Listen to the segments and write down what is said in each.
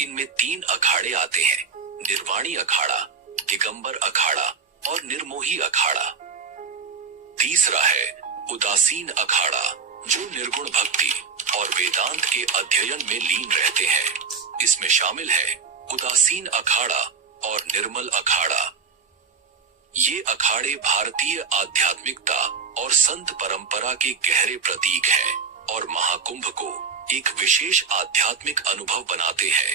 इनमें 3 अखाड़े आते हैं, निर्वाणी अखाड़ा, दिगंबर अखाड़ा और निर्मोही अखाड़ा। तीसरा है उदासीन अखाड़ा, जो निर्गुण भक्ति और वेदांत के अध्ययन में लीन रहते हैं। इसमें शामिल है उदासीन अखाड़ा और निर्मल अखाड़ा। ये अखाड़े भारतीय आध्यात्मिकता और संत परंपरा के गहरे प्रतीक हैं और महाकुंभ को एक विशेष आध्यात्मिक अनुभव बनाते हैं।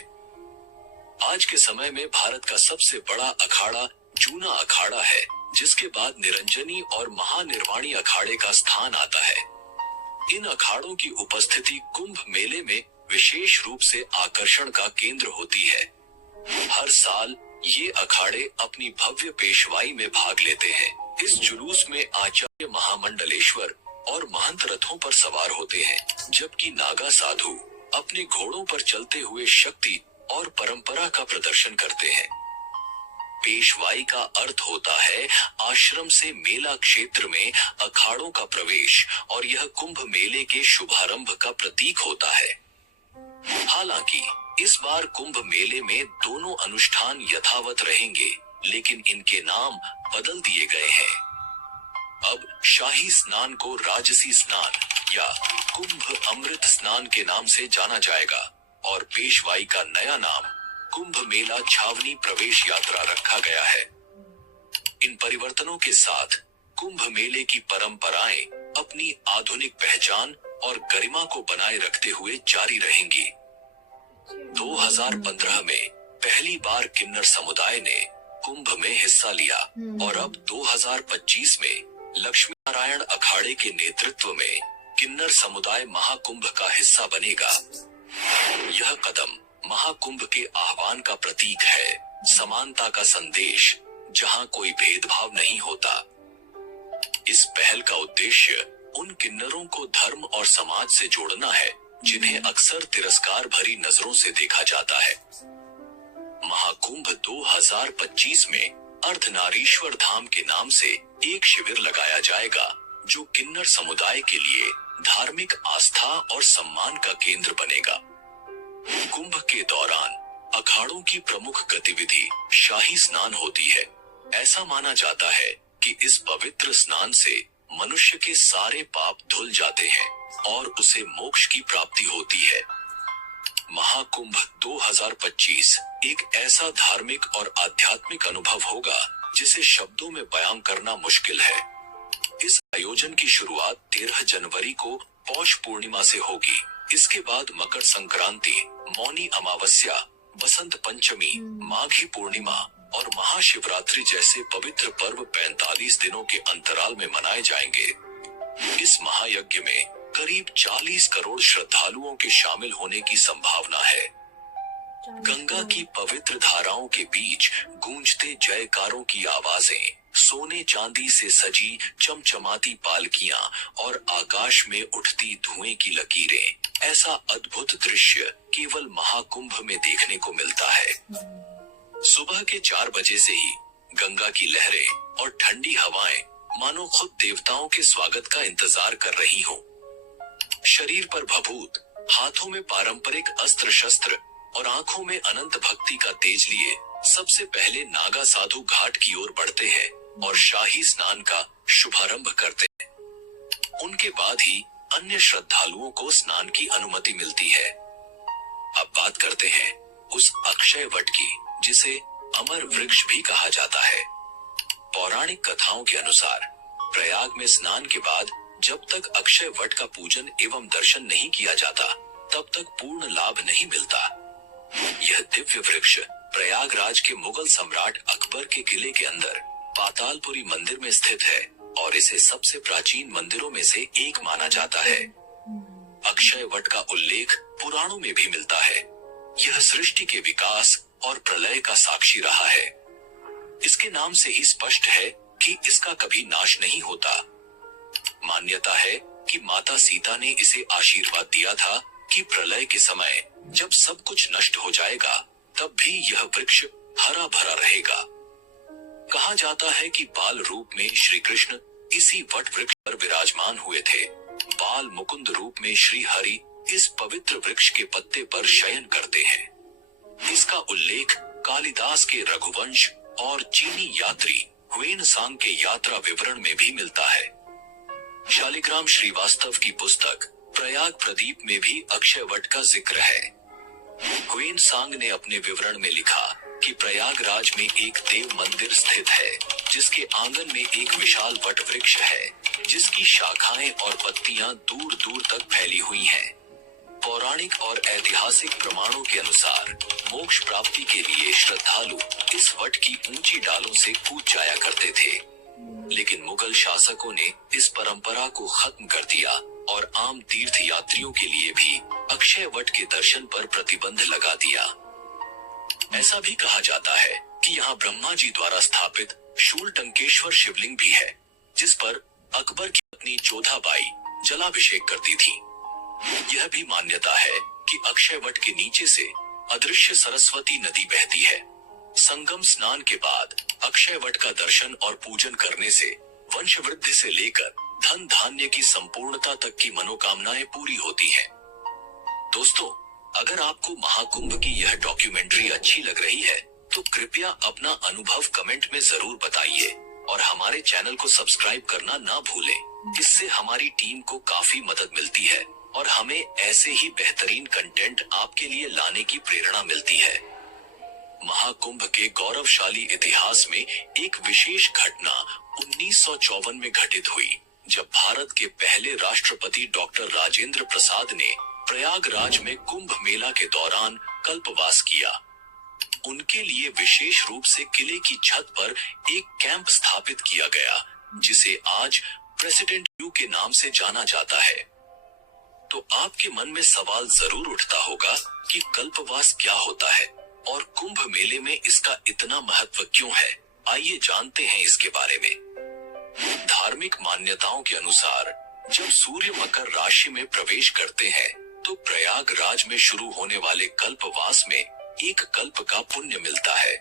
आज के समय में भारत का सबसे बड़ा अखाड़ा जूना अखाड़ा है, जिसके बाद निरंजनी और महानिर्वाणी अखाड़े का स्थान आता है। इन अखाड़ों की उपस्थिति कुंभ मेले में विशेष रूप से आकर्षण का केंद्र होती है। हर साल ये अखाड़े अपनी भव्य पेशवाई में भाग लेते हैं। इस जुलूस में आचार्य महामंडलेश्वर और महंत रथों पर सवार होते हैं, जबकि नागा साधु अपने घोड़ों पर चलते हुए शक्ति और परंपरा का प्रदर्शन करते हैं। पेशवाई का अर्थ होता है आश्रम से मेला क्षेत्र में अखाड़ों का प्रवेश, और यह कुंभ मेले के शुभारंभ का प्रतीक होता है। हालांकि इस बार कुंभ मेले में दोनों अनुष्ठान यथावत रहेंगे, लेकिन इनके नाम बदल दिए गए हैं। अब शाही स्नान को राजसी स्नान या कुंभ अमृत स्नान के नाम से जाना जाएगा और पेशवाई का नया नाम कुंभ मेला छावनी प्रवेश यात्रा रखा गया है। इन परिवर्तनों के साथ कुंभ मेले की परंपराएं अपनी आधुनिक पहचान और गरिमा को बनाए रखते हुए जारी रहेंगी। 2015 में पहली बार किन्नर समुदाय ने कुंभ में हिस्सा लिया और अब 2025 में लक्ष्मी नारायण अखाड़े के नेतृत्व में किन्नर समुदाय महाकुंभ का हिस्सा बनेगा। यह कदम महाकुंभ के आह्वान का प्रतीक है, समानता का संदेश, जहां कोई भेदभाव नहीं होता। इस पहल का उद्देश्य उन किन्नरों को धर्म और समाज से जोड़ना है, जिन्हें अक्सर तिरस्कार भरी नजरों से देखा जाता है। महाकुंभ 2025 में अर्धनारीश्वर धाम के नाम से एक शिविर लगाया जाएगा, जो किन्नर समुदाय के लिए धार्मिक आस्था और सम्मान का केंद्र बनेगा। कुंभ के दौरान अखाड़ों की प्रमुख गतिविधि शाही स्नान होती है। ऐसा माना जाता है कि इस पवित्र स्नान से मनुष्य के सारे पाप धुल जाते हैं और उसे मोक्ष की प्राप्ति होती है। महाकुंभ 2025 एक ऐसा धार्मिक और आध्यात्मिक अनुभव होगा जिसे शब्दों में बयां करना मुश्किल है। इस आयोजन की शुरुआत 13 जनवरी को पौष पूर्णिमा से होगी। इसके बाद मकर संक्रांति, मौनी अमावस्या, बसंत पंचमी, माघी पूर्णिमा और महाशिवरात्रि जैसे पवित्र पर्व 45 दिनों के अंतराल में मनाए जाएंगे। इस महायज्ञ में करीब 40 करोड़ श्रद्धालुओं के शामिल होने की संभावना है। गंगा की पवित्र धाराओं के बीच गूंजते जयकारों की आवाजें, सोने चांदी से सजी चमचमाती पालकियां और आकाश में उठती धुएं की लकीरें, ऐसा अद्भुत दृश्य केवल महाकुंभ में देखने को मिलता है। सुबह के 4 बजे से ही गंगा की लहरें और ठंडी हवाएं मानो खुद देवताओं के स्वागत का इंतजार कर रही हो। शरीर पर भभूत, हाथों में पारंपरिक अस्त्र शस्त्र और आंखों में अनंत भक्ति का तेज लिए सबसे पहले नागा साधु घाट की ओर बढ़ते हैं और शाही स्नान का शुभारंभ करते हैं। उनके बाद ही अन्य श्रद्धालुओं को स्नान की अनुमति मिलती है। अब बात करते हैं उस अक्षय वट की, जिसे अमर वृक्ष भी कहा जाता है। पौराणिक कथाओं के अनुसार प्रयाग में स्नान के बाद जब तक अक्षय वट का पूजन एवं दर्शन नहीं किया जाता, तब तक पूर्ण लाभ नहीं मिलता। यह दिव्य वृक्ष प्रयागराज के मुगल सम्राट अकबर के किले के अंदर पातालपुरी मंदिर में स्थित है और इसे सबसे प्राचीन मंदिरों में से एक माना जाता है। अक्षय वट का उल्लेख पुराणों में भी मिलता है। यह सृष्टि के विकास और प्रलय का साक्षी रहा है। इसके नाम से ही स्पष्ट है कि इसका कभी नाश नहीं होता। मान्यता है कि माता सीता ने इसे आशीर्वाद दिया था कि प्रलय के समय जब सब कुछ नष्ट हो जाएगा, तब भी यह वृक्ष हरा भरा रहेगा। कहा जाता है कि बाल रूप में श्री कृष्ण इसी वट वृक्ष पर विराजमान हुए थे। बाल मुकुंद रूप में श्री हरि इस पवित्र वृक्ष के पत्ते पर शयन करते हैं। इसका उल्लेख कालिदास के रघुवंश और चीनी यात्री ह्वेनसांग के यात्रा विवरण में भी मिलता है। शालिग्राम श्रीवास्तव की पुस्तक प्रयाग प्रदीप में भी अक्षय वट का जिक्र है। ह्वेनसांग ने अपने विवरण में लिखा कि प्रयागराज में एक देव मंदिर स्थित है, जिसके आंगन में एक विशाल वट वृक्ष है, जिसकी शाखाएं और पत्तियां दूर दूर तक फैली हुई हैं। पौराणिक और ऐतिहासिक प्रमाणों के अनुसार मोक्ष प्राप्ति के लिए श्रद्धालु इस वट की ऊंची डालों से कूद जाया करते थे, लेकिन मुगल शासकों ने इस परंपरा को खत्म कर दिया और आम तीर्थ यात्रियों के लिए भी अक्षय वट के दर्शन पर प्रतिबंध लगा दिया। ऐसा भी कहा जाता है कि यहाँ ब्रह्मा जी द्वारा स्थापित शूलटंकेश्वर शिवलिंग भी है, जिस पर अकबर की पत्नी जोधाबाई जलाभिषेक करती थी। यह भी मान्यता है कि अक्षय वट के नीचे से अदृश्य सरस्वती नदी बहती है। संगम स्नान के बाद अक्षय वट का दर्शन और पूजन करने से वंश वृद्धि से लेकर धन धान्य की संपूर्णता तक की मनोकामनाएं पूरी होती हैं। दोस्तों, अगर आपको महाकुंभ की यह डॉक्यूमेंट्री अच्छी लग रही है तो कृपया अपना अनुभव कमेंट में जरूर बताइए और हमारे चैनल को सब्सक्राइब करना ना भूलें। इससे हमारी टीम को काफी मदद मिलती है और हमें ऐसे ही बेहतरीन कंटेंट आपके लिए लाने की प्रेरणा मिलती है। महाकुंभ के गौरवशाली इतिहास में एक विशेष घटना 1954 में घटित हुई, जब भारत के पहले राष्ट्रपति डॉक्टर राजेंद्र प्रसाद ने प्रयागराज में कुंभ मेला के दौरान कल्पवास किया। उनके लिए विशेष रूप से किले की छत पर एक कैंप स्थापित किया गया, जिसे आज प्रेसिडेंट व्यू के नाम से जाना जाता है। तो आपके मन में सवाल जरूर उठता होगा कि कल्पवास क्या होता है और कुंभ मेले में इसका इतना महत्व क्यों है। आइए जानते हैं इसके बारे में। धार्मिक मान्यताओं के अनुसार जब सूर्य मकर राशि में प्रवेश करते हैं तो प्रयागराज में शुरू होने वाले कल्पवास में एक कल्प का पुण्य मिलता है।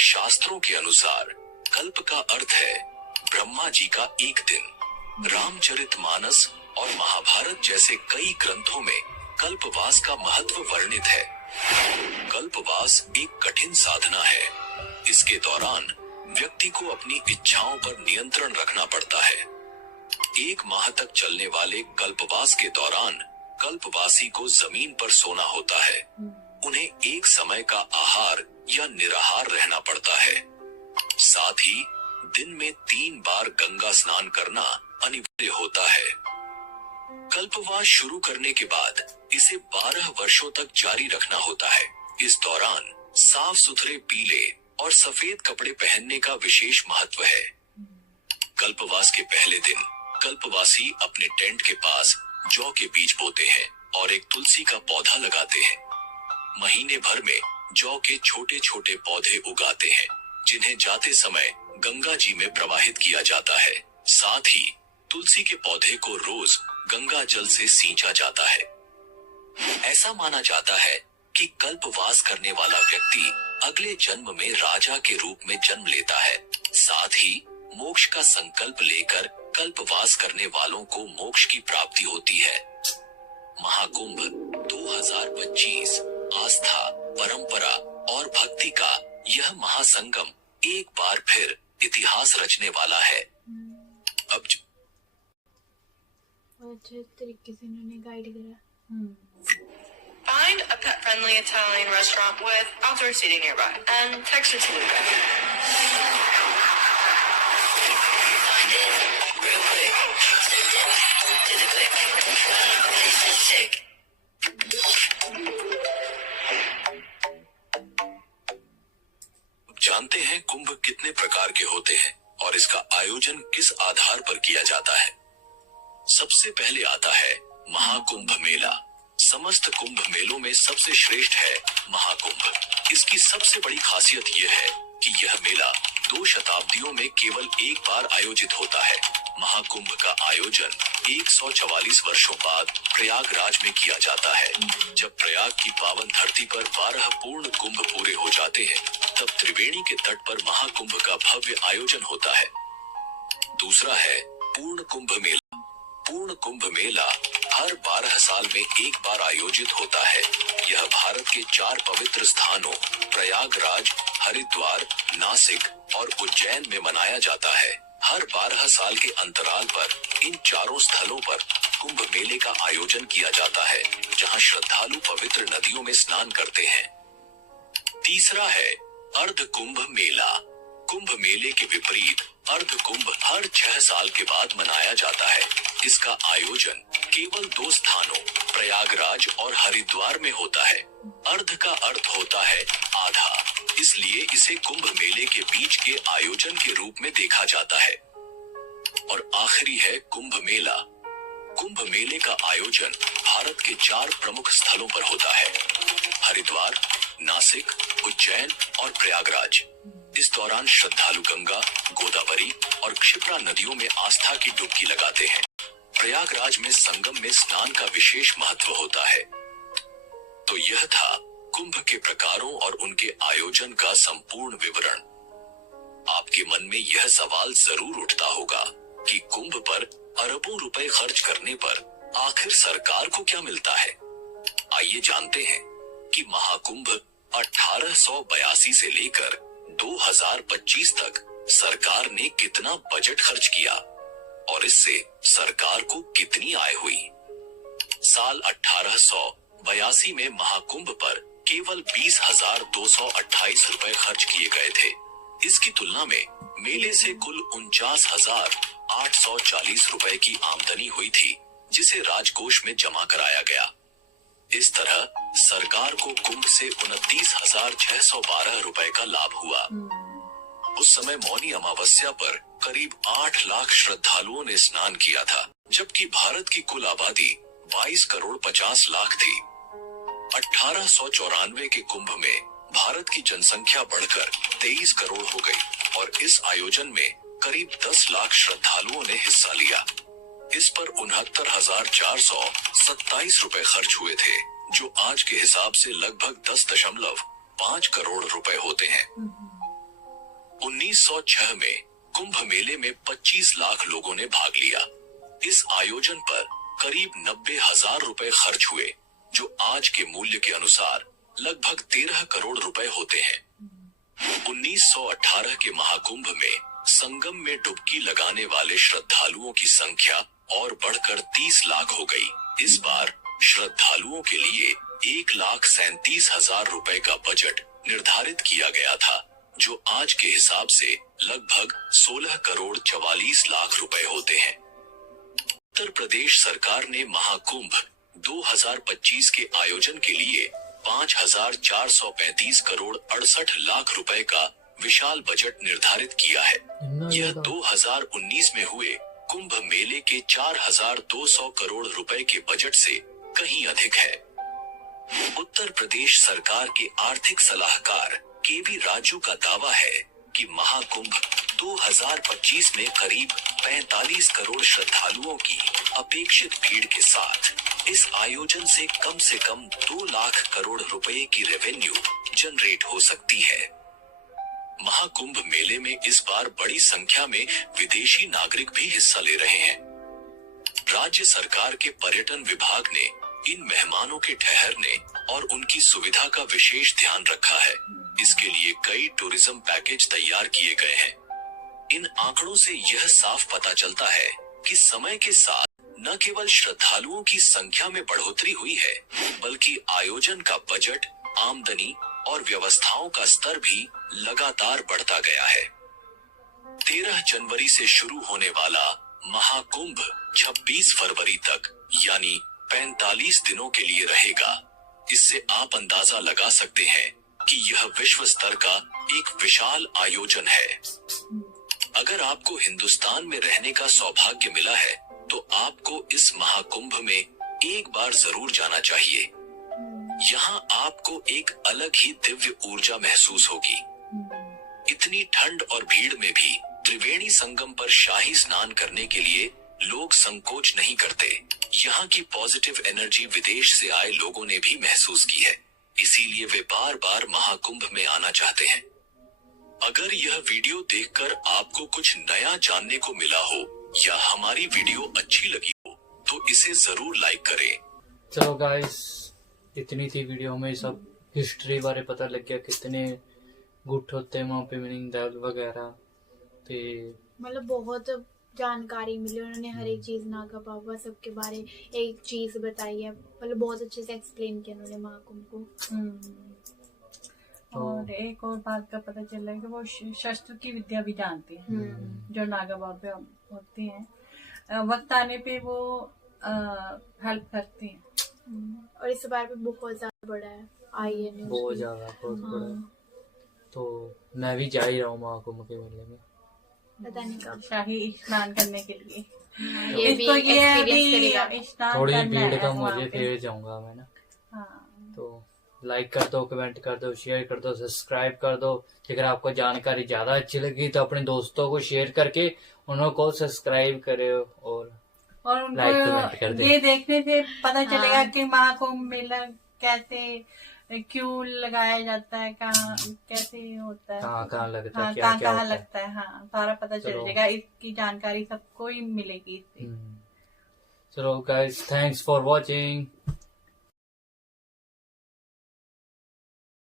शास्त्रों के अनुसार कल्प का अर्थ है ब्रह्मा जी का एक दिन। रामचरितमानस और महाभारत जैसे कई ग्रंथों में कल्पवास का महत्व वर्णित है। कल्पवास एक कठिन साधना है। इसके दौरान व्यक्ति को अपनी इच्छाओं पर नियंत्रण रखना पड़ता है। 1 माह तक चलने वाले कल्पवास के दौरान कल्पवासी को जमीन पर सोना होता है। उन्हें एक समय का आहार या निराहार रहना पड़ता है। साथ ही दिन में 3 बार गंगा स्नान करना अनिवार्य होता है। कल्पवास शुरू करने के बाद इसे 12 वर्षों तक जारी रखना होता है। इस दौरान साफ सुथरे पीले और सफेद कपड़े पहनने का विशेष महत्व है। कल्पवास के पहले दिन कल्पवासी अपने टेंट के पास जौ के बीज बोते हैं और एक तुलसी का पौधा लगाते हैं। महीने भर में जौ के छोटे छोटे पौधे उगाते हैं, जिन्हें जाते समय गंगा जी में प्रवाहित किया जाता है। साथ ही तुलसी के पौधे को रोज गंगा जल से सींचा जाता है। ऐसा माना जाता है कि कल्पवास करने वाला व्यक्ति अगले जन्म में राजा के रूप में जन्म लेता है। साथ ही मोक्ष का संकल्प लेकर कल्पवास करने वालों को मोक्ष की प्राप्ति होती है। महाकुंभ 2025 आस्था, परंपरा और भक्ति का यह महासंगम एक बार फिर इतिहास रचने वाला है। अब अच्छे तरीके से इन्होंने गाइड करा। Find a pet-friendly Italian restaurant with outdoor seating nearby and text it to Luca. Find it real quick. Send it to the quick. This is sick. जानते हैं कुंभ कितने प्रकार के होते हैं और इसका आयोजन किस आधार पर किया जाता है। सबसे पहले आता है महाकुंभ मेला। समस्त कुंभ मेलों में सबसे श्रेष्ठ है महाकुंभ। इसकी सबसे बड़ी खासियत यह है कि यह मेला 2 शताब्दियों में केवल एक बार आयोजित होता है। महाकुंभ का आयोजन 144 वर्षों बाद प्रयागराज में किया जाता है। जब प्रयाग की पावन धरती पर 12 पूर्ण कुंभ पूरे हो जाते हैं, तब त्रिवेणी के तट पर महाकुंभ का भव्य आयोजन होता है। दूसरा है पूर्ण कुंभ मेला। पूर्ण कुंभ मेला हर 12 साल में एक बार आयोजित होता है। यह भारत के 4 पवित्र स्थानों प्रयागराज, हरिद्वार, नासिक और उज्जैन में मनाया जाता है। हर 12 साल के अंतराल पर इन चारों स्थलों पर कुंभ मेले का आयोजन किया जाता है, जहां श्रद्धालु पवित्र नदियों में स्नान करते हैं। तीसरा है अर्ध कुंभ मेला। कुंभ मेले के विपरीत अर्ध कुंभ हर 6 साल के बाद मनाया जाता है। इसका आयोजन केवल 2 स्थानों प्रयागराज और हरिद्वार में होता है। अर्ध का अर्थ होता है आधा, इसलिए इसे कुंभ मेले के बीच के आयोजन के रूप में देखा जाता है। और आखिरी है कुंभ मेला। कुंभ मेले का आयोजन भारत के 4 प्रमुख स्थलों पर होता है, हरिद्वार, नासिक, उज्जैन और प्रयागराज। इस दौरान श्रद्धालु गंगा, गोदावरी और क्षिप्रा नदियों में आस्था की डुबकी लगाते हैं। प्रयागराज में संगम में स्नान का विशेष महत्व होता है। तो यह था कुंभ के प्रकारों और उनके आयोजन का संपूर्ण विवरण। आपके मन में यह सवाल जरूर उठता होगा कि कुंभ पर अरबों रुपए खर्च करने पर आखिर सरकार को क्या मिलता है। आइए जानते हैं कि महाकुंभ 1882 से लेकर 2025 तक सरकार ने कितना बजट खर्च किया और इससे सरकार को कितनी आय हुई। साल 1882 में महाकुंभ पर केवल 20,228 रुपए खर्च किए गए थे। इसकी तुलना में मेले से कुल 49,840 रुपए की आमदनी हुई थी, जिसे राजकोष में जमा कराया गया। इस तरह सरकार को कुंभ से 29,612 रुपए का लाभ हुआ। उस समय मौनी अमावस्या पर करीब 8 लाख श्रद्धालुओं ने स्नान किया था, जबकि भारत की कुल आबादी 22 करोड़ 50 लाख थी। 1894 के कुंभ में भारत की जनसंख्या बढ़कर 23 करोड़ हो गई और इस आयोजन में करीब 10 लाख श्रद्धालुओं ने हिस्सा लिया। इस पर 69,427 रुपए खर्च हुए थे, जो आज के हिसाब से लगभग 10.5 करोड़ रुपए होते हैं। 1906 में कुंभ मेले में 25 लाख लोगों ने भाग लिया। इस आयोजन पर करीब 90,000 रुपए खर्च हुए, जो आज के मूल्य के अनुसार लगभग 13 करोड़ रुपए होते हैं। 1918 के महाकुंभ में संगम में डुबकी लगाने वाले श्रद्धालुओं की संख्या और बढ़कर 30 लाख हो गई। इस बार श्रद्धालुओं के लिए 1,37,000 रुपए का बजट निर्धारित किया गया था, जो आज के हिसाब से लगभग 16 करोड़ 44 लाख रुपए होते हैं। उत्तर प्रदेश सरकार ने महाकुंभ 2025 के आयोजन के लिए 5,435 करोड़ 68 लाख रुपए का विशाल बजट निर्धारित किया है। यह 2019 में हुए कुंभ मेले के 4,200 करोड़ रुपए के बजट से कहीं अधिक है। उत्तर प्रदेश सरकार के आर्थिक सलाहकार केवी राजू का दावा है कि महाकुंभ 2025 में करीब 45 करोड़ श्रद्धालुओं की अपेक्षित भीड़ के साथ इस आयोजन से कम 2 लाख करोड़ रुपए की रेवेन्यू जनरेट हो सकती है। महाकुंभ मेले में इस बार बड़ी संख्या में विदेशी नागरिक भी हिस्सा ले रहे हैं। राज्य सरकार के पर्यटन विभाग ने इन मेहमानों के ठहरने और उनकी सुविधा का विशेष ध्यान रखा है। इसके लिए कई टूरिज्म पैकेज तैयार किए गए हैं। इन आंकड़ों से यह साफ पता चलता है कि समय के साथ न केवल श्रद्धालुओं की संख्या में बढ़ोतरी हुई है, बल्कि आयोजन का बजट, आमदनी और व्यवस्थाओं का स्तर भी लगातार बढ़ता गया है। 13 जनवरी से शुरू होने वाला महाकुंभ 26 फरवरी तक यानी 45 दिनों के लिए रहेगा। इससे आप अंदाजा लगा सकते हैं कि यह विश्व स्तर का एक विशाल आयोजन है। अगर आपको हिंदुस्तान में रहने का सौभाग्य मिला है, तो आपको इस महाकुंभ में एक बार जरूर जाना चाहिए। यहाँ आपको एक अलग ही दिव्य ऊर्जा महसूस होगी। इतनी ठंड और भीड़ में भी त्रिवेणी संगम पर शाही स्नान करने के लिए लोग संकोच नहीं करते। यहाँ की पॉजिटिव एनर्जी विदेश से आए लोगों ने भी महसूस की है, इसीलिए वे बार बार महाकुंभ में आना चाहते हैं। अगर यह वीडियो देखकर आपको कुछ नया जानने को मिला हो या हमारी वीडियो अच्छी लगी हो, तो इसे जरूर लाइक करें। चलो गाइस, इतनी थी वीडियो में, सब हिस्ट्री बारे पता लग गया, कितने गुट होते हैं वहाँ पे, मीनिंग दल वगैरह ते मतलब बहुत जानकारी मिली उन्होंने, हर एक चीज नागा बाबा सबके बारे एक चीज बताई है, मतलब बहुत अच्छे से एक्सप्लेन किया उन्होंने महाकुंभ को। और एक और बात का पता चल रहा है कि वो शस्त्र की विद्या भी जानते हैं, जो नागा बाबा होते हैं, वक्त आने पे वो हेल्प करते हैं। और इस बार भी बहुत ज्यादा बड़ा है, आई है न्यूज़ बहुत भी। ज्यादा, बहुत हाँ। बड़ा। तो मैं भी जा ही रहा हूँ महाकुंभ के मेले में, पता नहीं कब शाही स्नान करने के लिए। ये भी इसको ये एक्सपीरियंस अभी करेगा। स्नान थोड़ी करना भीड़ है कम वहाँ मुझे पे। फिर जाऊंगा मैं ना। हाँ। तो लाइक कर दो, कमेंट कर दो, शेयर कर दो, सब्सक्राइब कर दो। अगर आपको जानकारी ज्यादा अच्छी लगी तो अपने दोस्तों को शेयर करके उनको सब्सक्राइब करे और लाइक कमेंट कर उनको दे। ये देखने से पता चलेगा हाँ। कि महाकुंभ मेला कैसे, क्यों लगाया जाता है, कहाँ कैसे होता है, कहाँ कहाँ लगता है, हाँ, क्या कहाँ क्या कहाँ होता है। लगता है, हाँ, सारा पता चल चलो। जाएगा। इसकी जानकारी सबको ही मिलेगी इससे। चलो गाइस, थैंक्स फॉर वॉचिंग।